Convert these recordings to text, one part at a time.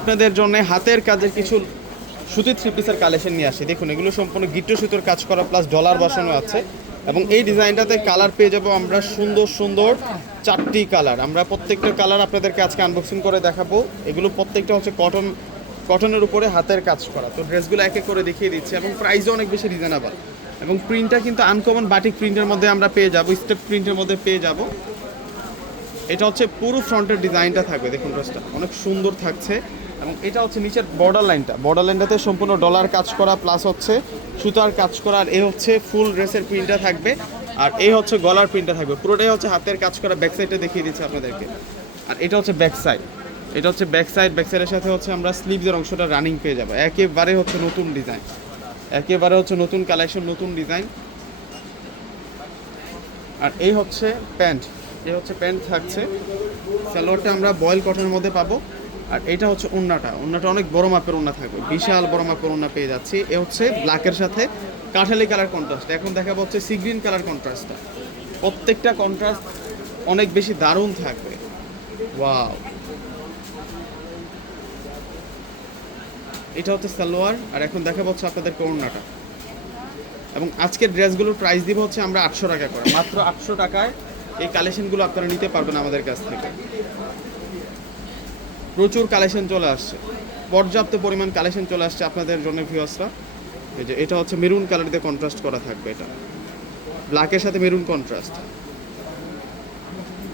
আপনাদের জন্য হাতের কাজের কিছু সুতি থ্রি পিসের কালেকশন নিয়ে আসি। দেখুন, এগুলো সম্পূর্ণ গিট্টো সুতোর কাজ করা প্লাস ডলার বসানো আছে। এবং এই ডিজাইনটাতে কালার পেয়ে যাব আমরা সুন্দর সুন্দর চারটি কালার আমরা প্রত্যেকটা কালার আপনাদেরকে আজকে আনবক্সিং করে দেখাবো। এগুলো প্রত্যেকটা হচ্ছে কটন কটনের উপরে হাতের কাজ করা। তো ড্রেসগুলো এক এক করে দেখিয়ে দিচ্ছি এবং প্রাইসও অনেক বেশি রিজনেবল এবং প্রিন্টটা কিন্তু আনকমন বাটিক প্রিন্টের মধ্যে আমরা পেয়ে যাব স্টেপ প্রিন্টের মধ্যে পেয়ে যাব। এটা হচ্ছে পুরো ফ্রন্টের ডিজাইনটা থাকবে। দেখুন ড্রেসটা অনেক সুন্দর থাকছে। এবং এটা হচ্ছে নিচের বর্ডার লাইনটা বর্ডার লাইনটাতে সম্পূর্ণ ডলার কাজ করা প্লাস হচ্ছে সুতার কাজ করা, আর এ হচ্ছে ফুল ড্রেসের প্রিন্টটা থাকবে। আর এই হচ্ছে গলার প্রিন্টটা থাকবে। পুরোটাই হচ্ছে হাতের কাজ করা ব্যাক সাইডটা দেখিয়ে দিচ্ছি আপনাদেরকে। আর এটা হচ্ছে ব্যাক সাইড এটা হচ্ছে ব্যাক সাইড ব্যাক সাইডের সাথে হচ্ছে আমরা স্লিভসের অংশটা রানিং পেয়ে যাব। একেবারে হচ্ছে নতুন ডিজাইন একেবারে হচ্ছে নতুন কালেকশন নতুন ডিজাইন আর এই হচ্ছে প্যান্ট এই হচ্ছে প্যান্ট থাকছে। সালোয়ারটা আমরা বয়েল কটনের মধ্যে পাবো। আর এটা হচ্ছে ওন্নাটা ওন্নাটা অনেক বড় মাপের ওন্না থাকবে। বিশাল বড় মাপের ওন্না পেয়ে যাচ্ছি। এ হচ্ছে ব্ল্যাকের সাথে কাঠালি কালার কন্ট্রাস্ট এখন দেখা হচ্ছে সি গ্রিন কালার কন্ট্রাস্টটা প্রত্যেকটা কন্ট্রাস্ট অনেক বেশি দারুণ থাকবে। ওয়াও এটা হচ্ছে সালোয়ার। আর এখন দেখা হচ্ছে আপনাদের ওন্নাটা এবং আজকের ড্রেসগুলোর প্রাইস দিব হচ্ছে আমরা আটশো টাকা করে। মাত্র আটশো টাকায় এই কালেকশনগুলো আপনারা নিতে পারবেন আমাদের কাছ থেকে। প্রচুর কালেকশন চলে আসছে। পর্যাপ্ত পরিমাণ কালেকশন চলে আসছে আপনাদের জন্য ভিউয়ার্সরা এই যে এটা হচ্ছে মেরুন কালার দিয়ে কন্ট্রাস্ট করা থাকবে এটা। ব্ল্যাকের সাথে মেরুন কন্ট্রাস্ট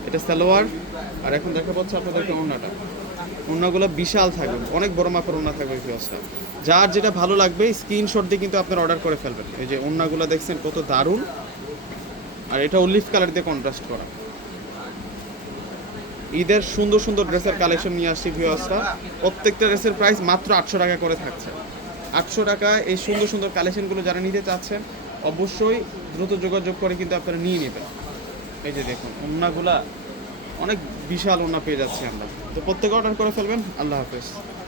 এটা সালোয়ার। আর এখন দেখা পাচ্ছে আপনাদেরকে ওড়নাটা? ওড়নাগুলো বিশাল থাকবে। অনেক বড় মাপের ওড়না থাকবে ভিউয়ার্সরা যার যেটা ভালো লাগবে স্ক্রিনশট দিয়ে কিন্তু আপনারা অর্ডার করে ফেলবেন। এই যে ওড়নাগুলো দেখছেন কত দারুণ। আর এটা অলিভ কালার দিয়ে কন্ট্রাস্ট করা। ঈদের সুন্দর সুন্দর ড্রেসের কালেকশন নিয়ে আসছি ভিউয়ার্সরা প্রত্যেকটা ড্রেসের প্রাইস মাত্র আটশো টাকা করে থাকছে। আটশো টাকা এই সুন্দর সুন্দর কালেকশনগুলো যারা নিতে চাচ্ছেন, অবশ্যই দ্রুত যোগাযোগ করে কিন্তু আপনারা নিয়ে নেবেন। এই যে দেখুন ওনাগুলা অনেক বিশাল ওনা পেয়ে যাচ্ছি আমরা। তো প্রত্যেকে অর্ডার করে ফেলবেন। আল্লাহ হাফেজ।